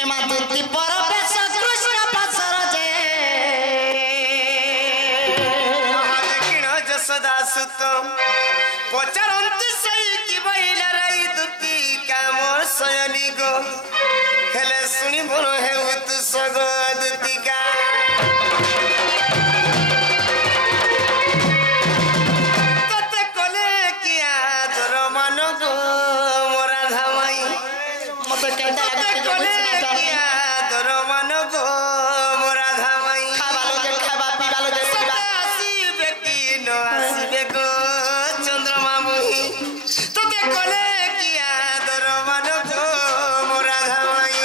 एमा दुती परवेश कृष्ण पासर जे किण जसोदा सुत पचारंती सही की बहिला रही दुती कामर सयनी गो हेले सुनी बोलो हे तू सग दुती का तते कोले किया दर मान गो मोरा धामाई मते केता तते कोले किया दर मान गो मोरा धामाई खाबालो जे खाबा पीबालो जे पीबा आसीबे की न आसीबे गो चंद्रमा मुही तते कोले किया दर मान गो मोरा धामाई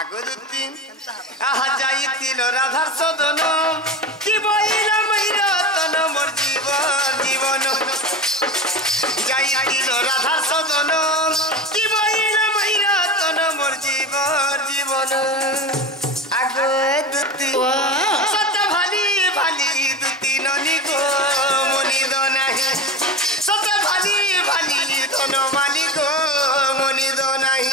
आगुदुती आहा जाइतिल राधार सदन की बहिला महिरा तन मोर जीवन जीवन जाइतिल राधार सदन की बहिला महिरा तन मोर जीवन जीवन आगुदुती सत भाली भाली दुती ननी गो मनी द नाही सत भाली भाली धन माली गो मनी द नाही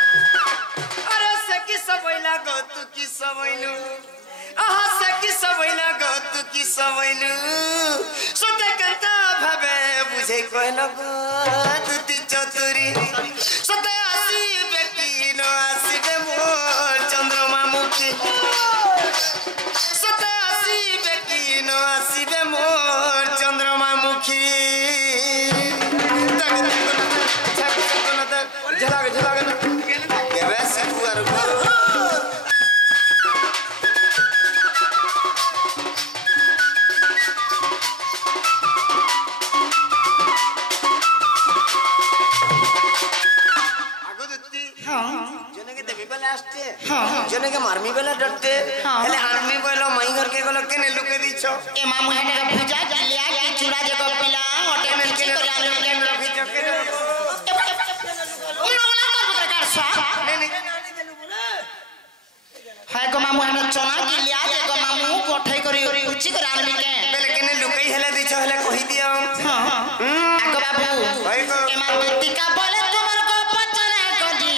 अरे से की सबैला गो तू की सबैलु आहा से की सबैला गो तू की सबैलु सोते कंता भाबे बुझे कहल गो तुती चतुरी सोते आसीबे की न आसीबे मोर चंद्रमा मुखी सोते आसीबे की न आसीबे मोर चंद्रमा मुखी झलाग झलाग के वैसे पुअर गो आगुदुती जने के देवी बेला आस्ते जने के मारमी बेला डरते हेले आर्मी बोलो मई घर के गलो केने लुके दिछो एमा मुहाने का पूजा किलिया की चूड़ा जे पिला ओटे में की कर आलो के रखी चके उलोला कर प्रकार सा हाय गो मामू हने चना किलिया जे गो मामू कोठै करी उची कर आलो के बेले केने लुके हेले दिछो हेले कहि दियो आगो बाबू भाई को एमा दुतिका बोले तुमर को पचने गली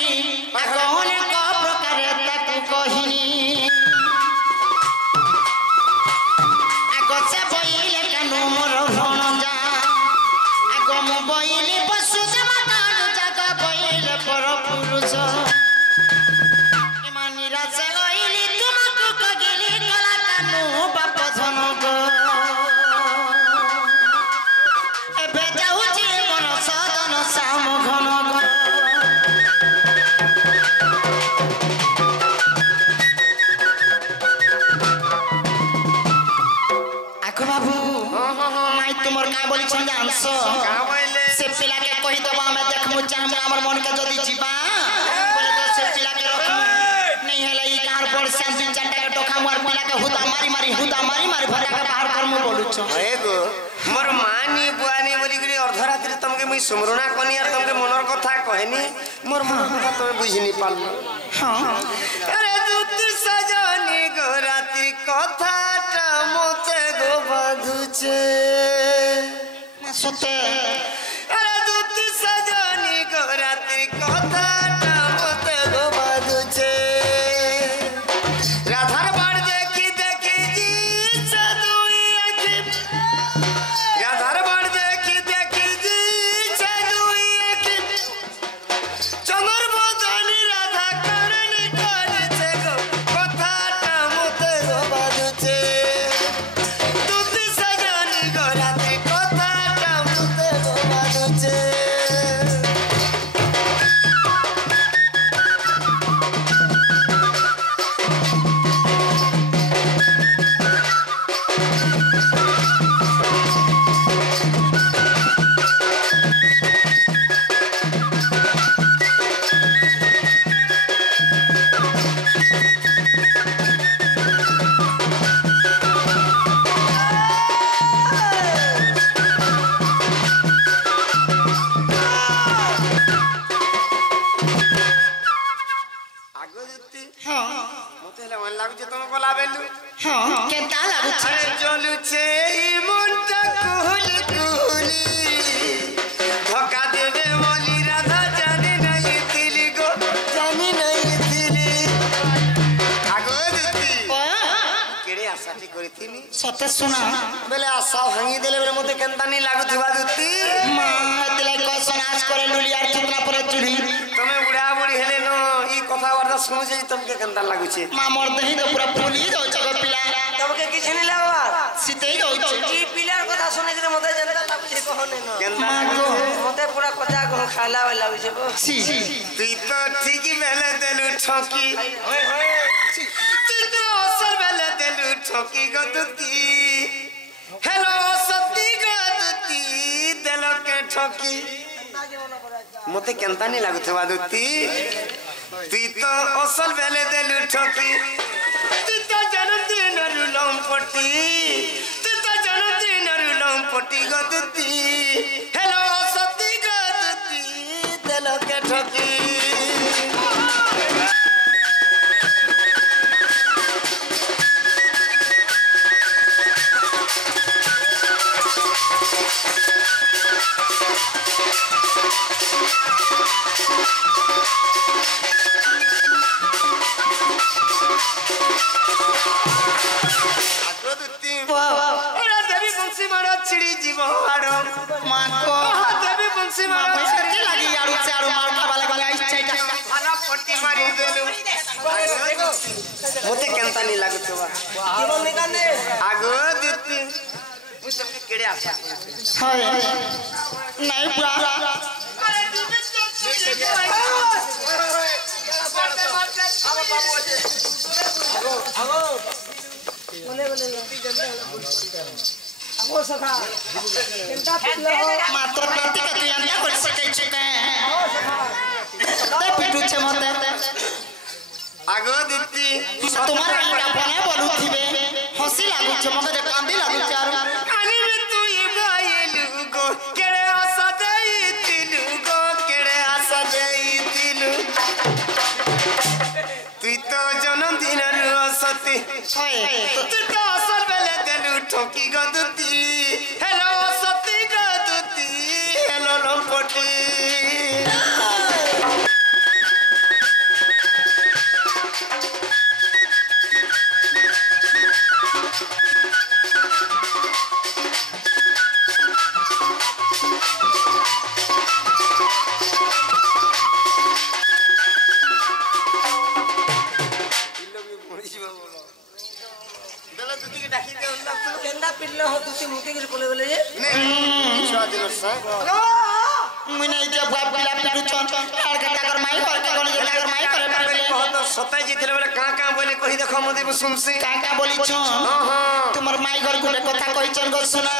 आगो होने को प्रकारे ताकू कहिनी आगो से बइले कानु मोर भण जा आगो मु बइले बसु से मातानु जागा बइले पर पुरुष एमा निराश गइली तुमको कगिली कला कानु बाप धन गो एबे जाउची मन सदन साम घन गो आखो बाबू माई तुमर का बोली छन जानस का बोले से पिला के कहि दबा हमें देखमु चाहम हमर मन के जदी जीवा बोले तो से पिला के रखमु नहीं हेले ई कार पर से दिन चंटा के टोखा मार पिला के हुदा मारी मारी भरा के बाहर करमु बोलु छ एगो मोर मानी बुआनी बोली गरी अर्धरात्रि तुमके मुई सुमरणा कनी और तुमके मनर कथा कहनी मोर मन कथा तुम बुझिनी पाल हां अरे दुती सजनी गो रात्रि कथाटा मते गो बाधुचे सते अरे दुती सजनी गो रात्रि कथाटा मते गो बाधुचे राधार बाण देखी देखी जी सदुई आखी राधार बाण देखी देखी जी सदुई आखी चंद्र बदनी राधा करनी करछे गो कथाटा मते गो बाधुचे दुती सजनी गो रात्रि कथाटा मते गो हेले मन लागुचे तुम बोलाबेलु हां केता लागुचे अरे जलुचे मनटा कुहुली कुहुली धोखा देवे बोली राधा जाने नहीं तिली गो जाने नहीं तिली आगो देती केड़े आशाटी करिथिनी सते सुना बेले आशा भांगी देले बेले मते केनता नहीं लागुथिबा दुती मां हतले क्वेश्चन आज करे लुलियार चित्रा पर चुड़ी तमे बुढ़ा बुढ़ी हेले नो ई कथा वार्ता सुनु जे तुमके केनता लागुचे मां मोर दही तो पूरा फुली दो जगह पिला तुमके किछ नहीं लागवा सितेई दो जी पिलार कथा सुने जे मते जनता लागुचे कहने न केनता मते पूरा कथा को खाला वाला लागुचे सी तू तो ठीक बेले देलु ठकी तू तो असर बेले देलु ठकी गदती हेलो सती गदती देलो के ठकी मते केनता नहीं लागुथवा दुती तू तो असल बेले देलु ठकी तू तो जन्मदिन रुलम पटी तू तो जन्मदिन रुलम पटी गदती हेलो सती गदती देलो के ठकी चिड़ी जीवो आड़ो मां को देवी बंसी मारो के लगी आड़ू चाड़ू मार खावा लगा इच्छा भाला पट्टी मारी देलु मोते केनता नहीं लागुतवा जीवन निकाले आगो दित्ती मुझ तुमके केड़े आशा हाय नहीं पूरा वो सखा केनता पिलो मात्र प्रति का तू अंडा कर सकै छके ते पिटु छे मते आगो दित्ती तुम्हारा इरा बने बोलु थिबे हंसी लागु छे मके जे कांदी लागु छे आरो आनी में तू ये गायलु गो केड़े आशा देई तिलु गो केड़े आशा देई तिलु तू तो जन्मदिन रु असती होय तू तो असल बेले देलु ठोकी गदती हेलो सती गदती हेलो लंपटी पिल्लो हो तुसी मुते के बोले बोले जे नहीं छुआ दिनो सा मुने जे बाप पिला पिटु छन आर के ताकर माई कर के गले जे ताकर माई करे पारे बहुत सताई जी थिले बोले का बोले कहि देखो मते सुनसी का बोली छन हां तुमर माई घर गुटे कथा कहि छन गो सुना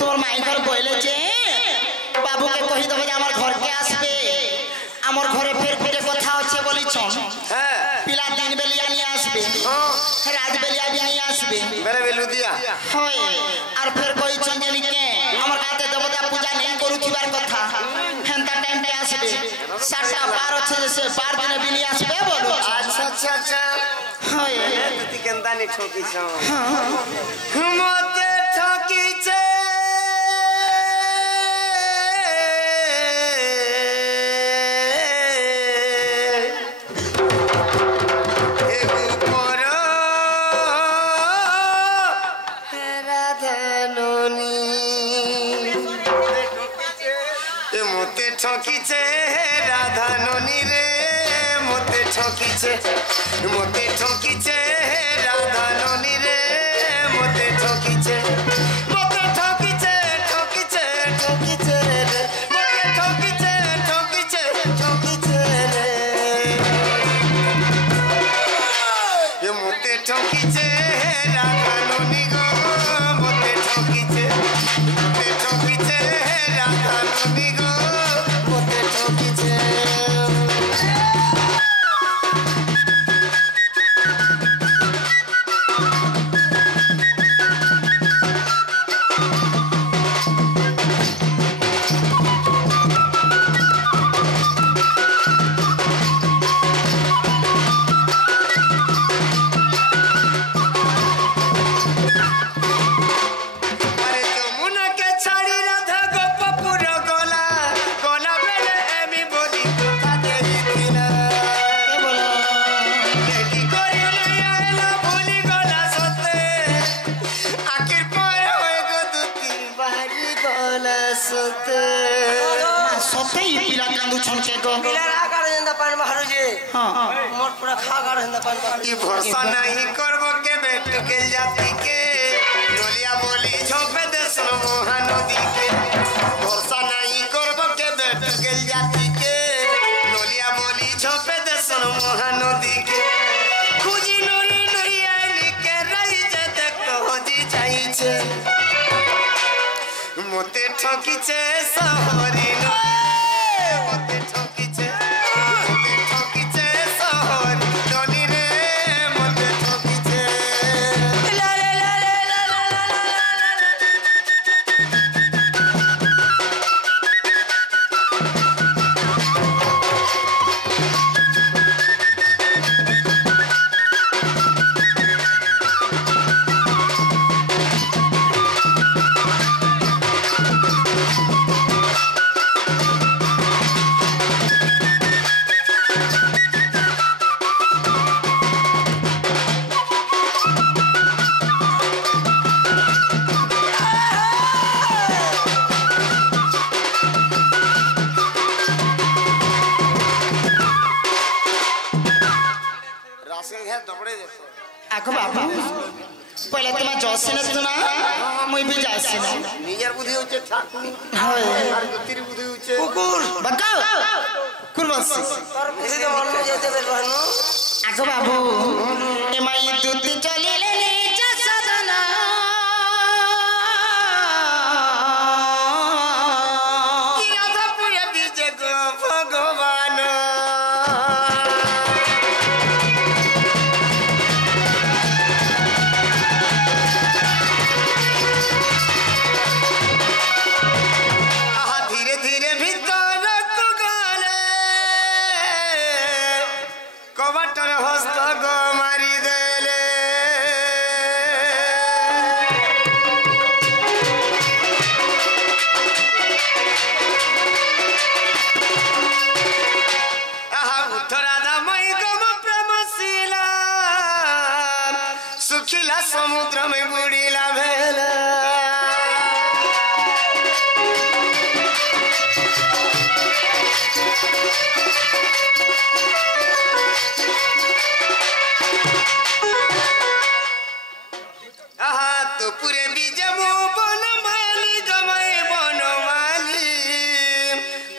तुमर माई घर बोले जे बाबू के कहि दबे जे हमर घर के आसबे हमर घरे फेर गुटे कथा होछे बोली छन हां पिला दिन बेलिया नि आसबे हां रात बेलिया भी नि आसबे मेरे बेलु दिया होय आर फेर कहि छन जे के हमर गाते देवता पूजा नहीं करू थिबार कथा हेंता टाइम पे आसबे साटा पार होछे से पार दिन बिली आसबे बोलू अच्छा अच्छा अच्छा होय तुती केनता नहीं ठोकी छ हां मते ठोकी छे ठकीचे राधा ननी रे मोते ठकीचे राधा ननी रे मोते ठकीचे रे मोते ठकीचे रे ये मोते ठकीचे राधा ननी गो मोते ठकीचे राधा ननी गो मोते ठकीचे सते सते ही पिला कांदू छनके गो पिला आकार जंदा पान बाहर जे हां मोर पूरा खागार हंदा पान बाहर ई भरोसा नहीं करबो के बेट के जाति के डोलिया बोली झोपे दे सोहा नदी के भरोसा नहीं करबो के बेट के जाति के डोलिया बोली झोपे दे सोहा नदी के खुजी नोरी नोरी आनी के रही जे देखो जी जाई छे मोते ठकीचे सहरी नो मोते ठकीचे सहरी ननी रे मोते ठकीचे ला ला ला ला ला आको बाबू पहले तुम जसे न सुना मुई भी जासे ना निजर बुद्धि होचे ठाकुनी होय আর গতির বুদ্ধি হচ্ছে कुकुर बका कुरबस तोर किसी के मन में जेते बेल रहनु आको बाबू एमाई दूती चलिले निज सदना কি রাধা পুরে দিছে গো ভগবান আহা ধীরে ধীরে ভিতর কুগলে কবাটর হস্ত গো মারি দেলে আহা উত্তরাদা মই গম প্রেম শিলা সুখিলা সমুদ্র মে বুড়িলা ভেলা আহা তো পুরে বিজমো বনমালি গমাই বনমালি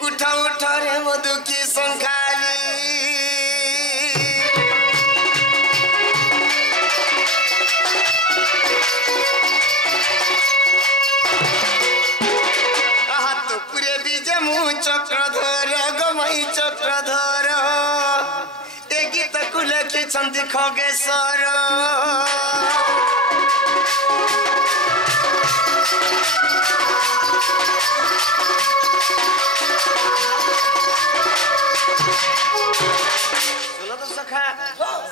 উঠা উঠা রে মধু কি সংখালি আহা তো পুরে বিজমো চক্রধর গমাই চক্রধর এ গীত কুলে কি ছন্দি খগেশ্বর सुनो तो सखा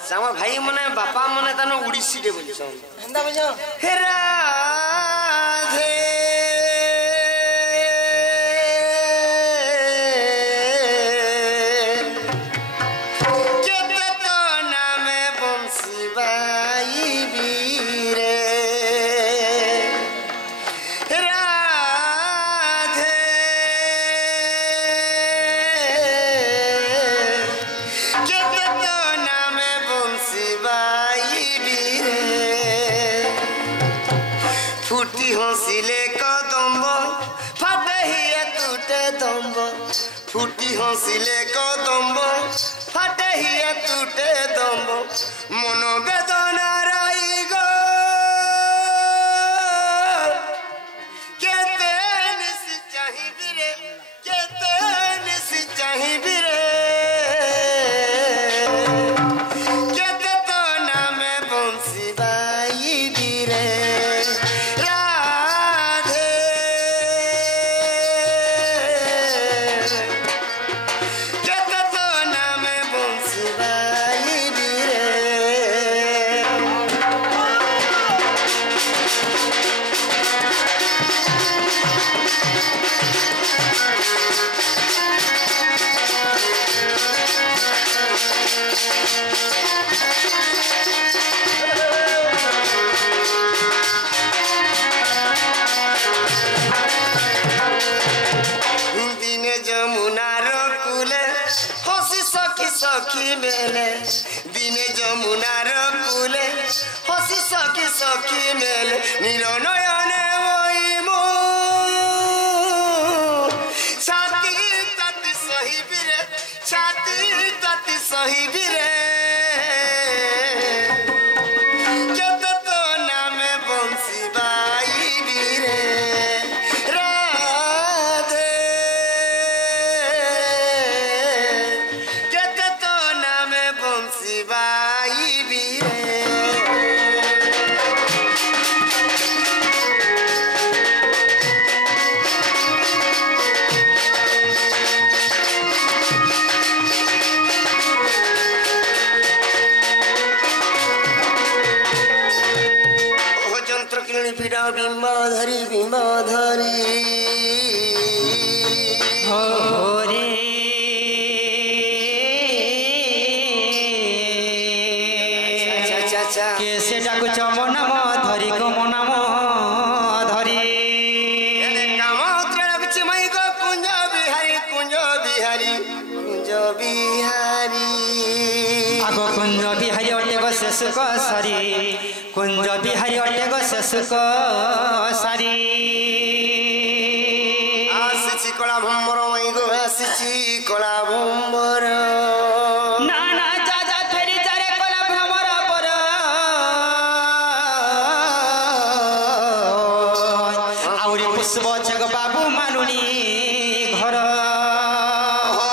सामा भाई मने बापा मने तनो उड़ीसी के बोली सन हंदा बजो हे राधे केते तो नामे बंसी बाई बीरे राधे केते तो नामे बंसी बाई बीरे फुटी हंसिले कदम्ब फाटे हिए टूटे दम्ब फुटी हंसिले कदम्ब फाटे हिए टूटे दम्ब मन बेदना राई गो केते निसी चाहिबी रे केते निसी चाहिबी रे केते तो नामे बंसी बाई बीरे राधे केते तो नामे बंसी बाई बीरे सखी मेले दिने जमुनार कूले हसी सखी सखी मेले निरनयने मो छाती ताती सही बिरे छाती ताती सही बिरे बिम्बाधरी बिम्बाधरी हो रे कैसे डाकुच मो नाम धरी गो मो नाम धरी काम उतरे मई गो कुंज बिहारी कुंज बिहारी कुंज बिहारी आगो कुंज बिहारी अटे गो शेषुक सरी कुंज बिहारी अटे गो शेषुक सरी आसी कला भम्बर मई गो आसी कला भम्बर ना ना जा जा फेरी जारे कला भ्रमर पर आउरी पुष्प छग बाबू मानुनी घर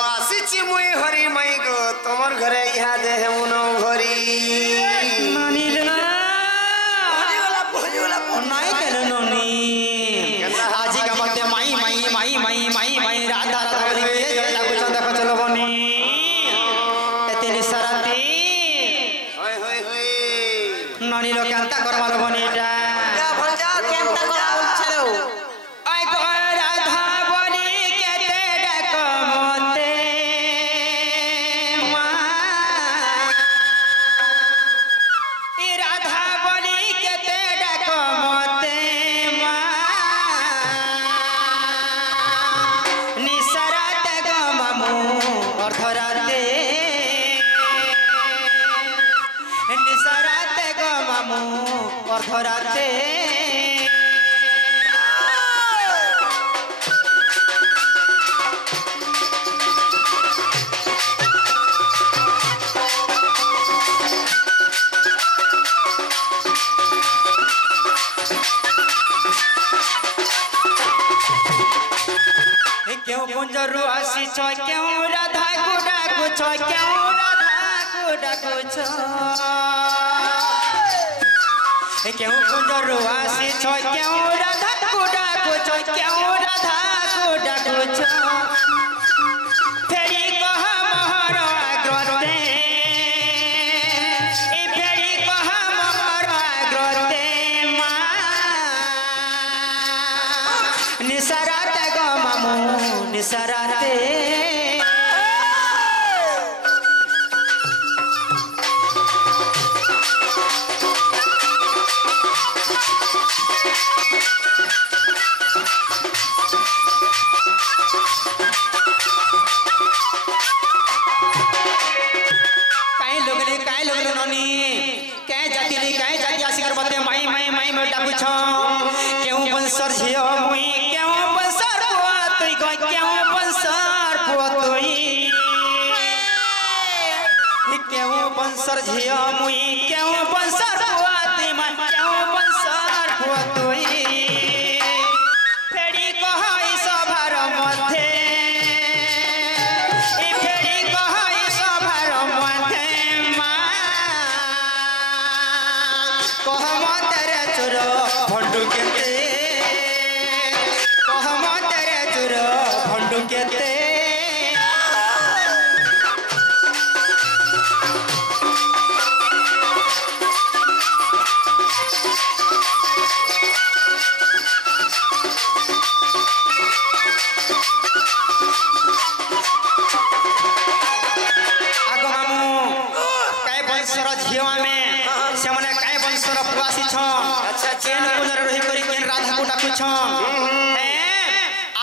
आसी मुई हरी मई गो तमर घरे यहाँ देह मुनो भरी आज का मत माई माई माई माई माई माई राधा राधा लागू चंदा चलो बनी एतेली सराती होय होय होय ननी लो कांता करमार बनीटा क्या भंजा केंता करा उछलो आय गो राधा बनी केते डाक मते मा ई राधा बनी केते डाक मते मा निसराते गो मामू अर्धराते निसराते गो मामू अर्धराते क्यों कुंजरू आसी छ क्यों राधा गुडा कुछ क्यों राधा गुडा कुछ क्यों कुंजरू आसी छ क्यों राधा गुडा कुछ क्यों राधा गुडा कुछ फेरी कह मोहर आग्रते ए फेरी कह मोहर आग्रते मा निसराते गो मामू निसराते काई लोग ननी काई जाति रे काई जाति आसी कर बते माई माई माई में डाकू छ केउ बंसर झियो मुई केउ बंसर पुआ तुई गो केउ बंसर पुआ तुई केउ बंसर झियो मुई केउ बंसर पुआ तुई मा केउ बंसर पुआ तुई फेड़ी कहई सभार मथे ए फेड़ी कहई सभार मथे मा कह मते चोर भंडू केते कह मते चोर भंडू केते आगो मामू काई बंशर झियो आमे से माने काई बंशर पुआसी छ केन कुनर रही करी केन राधा को डाकू छ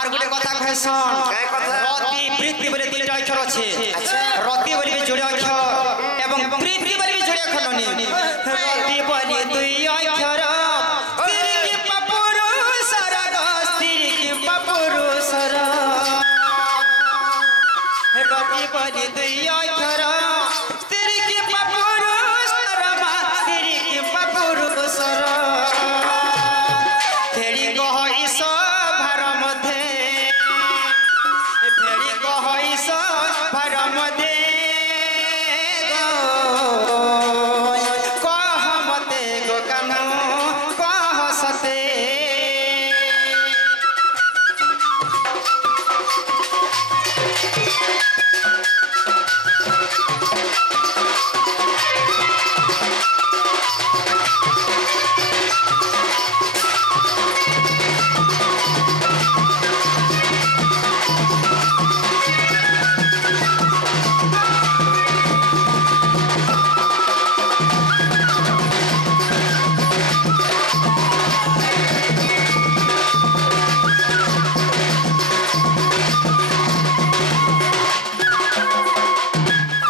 আর গোটে কথা কহেছন काय কথা রতি প্রীতি বলে দুইটা অক্ষর আছে আচ্ছা রতি বলি যোড়ে অক্ষর এবং প্রীতি বলি যোড়ে অক্ষর ননি রতি বলি দুই অক্ষর স্ত্রী কি পুরুষর স্ত্রী কি পুরুষর রতি বলি দুই অক্ষর স্ত্রী কি পুরুষর মা স্ত্রী কি পুরুষর ফেরি গহইস ভার মধ্যে ফেরি গহইস ভার মধ্যে কহ মতে গো কানু কহ সতে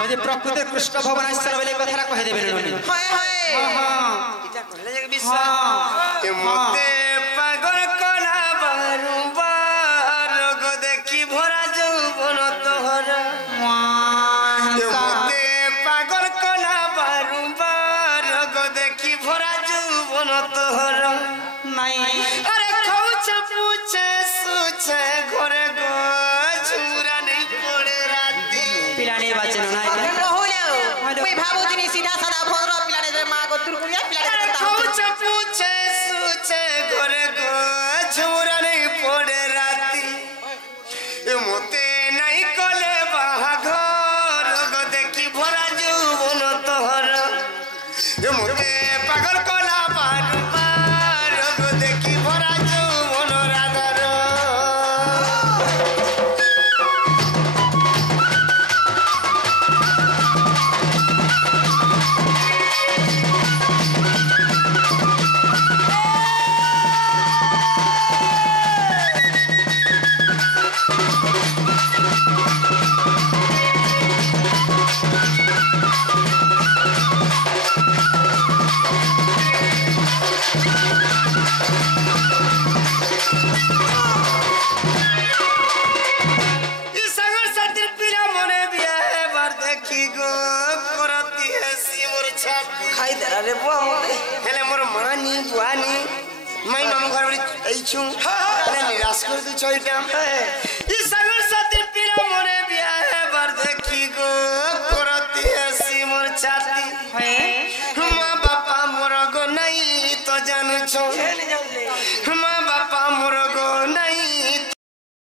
যদি প্রকৃত কৃষ্ণ ভবনেশ্বর বলে কথাটা কহে দেবেন ননি हाय हाय এটা কইলে যে বিশ্বাস এ মতে পাগল কলা বারুবার গো দেখি ভরা যৌবন তোহর এ মতে পাগল কলা বারুবার গো দেখি ভরা যৌবন তোহর নাই আরে খাউছে পুছে সুছে ঘরে গো ঝুরা নেই পড়ে রাতি পিলানি বাচন না মুই ভাবুছিনি সিধা সাদা ভদ্র পিলারে যে মা গতুর কুড়িয়া পিলারে আরে খাউছে পুছে সুছে ঘরে গো ঝুরা নেই পড়ে রাতি এ মতে নাই কলে বাহাঘর গো দেখি ভরা যৌবন তোহর এ মতে পাগল কলা বারুবার গো দেখি ভরা যৌবন রাধার ই সাগর সাথীর পিরা মনে বিয়া এবার দেখি গো করতি হেসি মোর ছাতি খাই দে রে বুয়া মতে হেলে মোর মানি বুয়ানি মাই মামু ঘর বলি এইছু হেলে নিরাশ করে তুই ছইটাম ই সাগর সাথীর পিরা মনে বিয়া এবার দেখি গো করতি হেসি মোর ছাতি মা বাপা মোর গো নাই তো জানুছ মা বাপা মোর